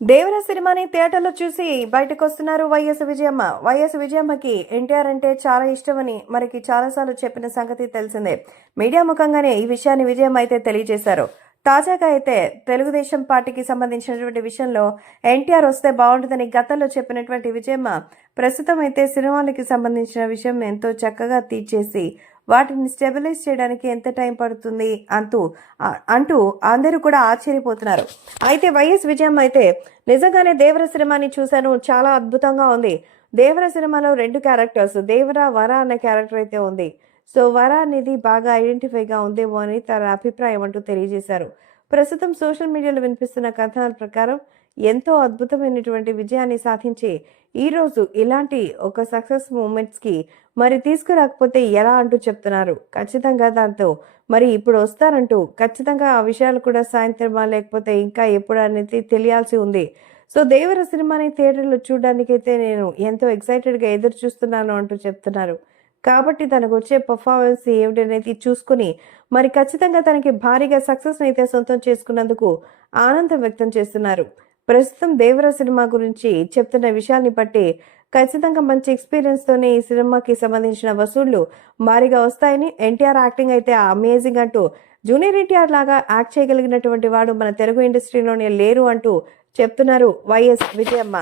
దేవర సినిమాని థియేటర్లో చూసి బయటకొస్తున్నారు వైఎస్ విజయమ్మ. వైఎస్ విజయమ్మకి ఎన్టీఆర్ అంటే చాలా ఇష్టమని మనకి చాలాసార్లు చెప్పిన సంగతి తెలిసిందే. మీడియా ముఖంగానే ఈ విషయాన్ని విజయమ్మ అయితే తెలియజేశారు. తాజాగా అయితే తెలుగుదేశం పార్టీకి సంబంధించినటువంటి విషయంలో ఎన్టీఆర్ వస్తే బాగుంటుందని గతంలో చెప్పినటువంటి విజయమ్మ ప్రస్తుతం అయితే సినిమాలకి సంబంధించిన విషయం ఎంతో చక్కగా తీర్చేసి వాటిని స్టెబిలైజ్ చేయడానికి ఎంత టైం పడుతుంది అంటూ అందరూ కూడా ఆశ్చర్యపోతున్నారు. అయితే వైఎస్ విజయమ్మ అయితే నిజంగానే దేవర సినిమాని చూశాను, చాలా అద్భుతంగా ఉంది. దేవర సినిమాలో 2 క్యారెక్టర్స్, దేవర వర అన్న క్యారెక్టర్ అయితే ఉంది. సో వర అనేది బాగా ఐడెంటిఫైగా ఉందేమో అని తన అభిప్రాయం అంటూ తెలియజేశారు. ప్రస్తుతం సోషల్ మీడియాలో వినిపిస్తున్న కథనాల ప్రకారం ఎంతో అద్భుతమైనటువంటి విజయాన్ని సాధించి ఈరోజు ఇలాంటి ఒక సక్సెస్ మూమెంట్స్కి మరి తీసుకురాకపోతే ఎలా అంటూ చెప్తున్నారు. ఖచ్చితంగా దాంతో మరి ఇప్పుడు వస్తారంటూ ఖచ్చితంగా ఆ విషయాలు కూడా సాయంత్రమా లేకపోతే ఇంకా ఎప్పుడు అనేది తెలియాల్సి ఉంది. సో దేవర సినిమాని థియేటర్లో చూడడానికైతే నేను ఎంతో ఎక్సైటెడ్గా ఎదురు చూస్తున్నాను అంటూ చెప్తున్నారు. కాబట్టి తనకు వచ్చే పర్ఫార్మెన్స్ ఏమిటనేది చూసుకుని మరి ఖచ్చితంగా తనకి భారీగా సక్సెస్ అయితే సొంతం చేసుకున్నందుకు ఆనందం వ్యక్తం చేస్తున్నారు. ప్రస్తుతం దేవర సినిమా గురించి చెప్తున్న విషయాన్ని బట్టి ఖచ్చితంగా మంచి ఎక్స్పీరియన్స్తోనే ఈ సినిమాకి సంబంధించిన వసూళ్లు భారీగా వస్తాయని, ఎన్టీఆర్ యాక్టింగ్ అయితే అమేజింగ్ అంటూ, జూనియర్ ఎన్టీఆర్ లాగా యాక్ట్ చేయగలిగినటువంటి వాడు మన తెలుగు ఇండస్ట్రీలోనే లేరు అంటూ చెప్తున్నారు వైఎస్ విజయమ్మ.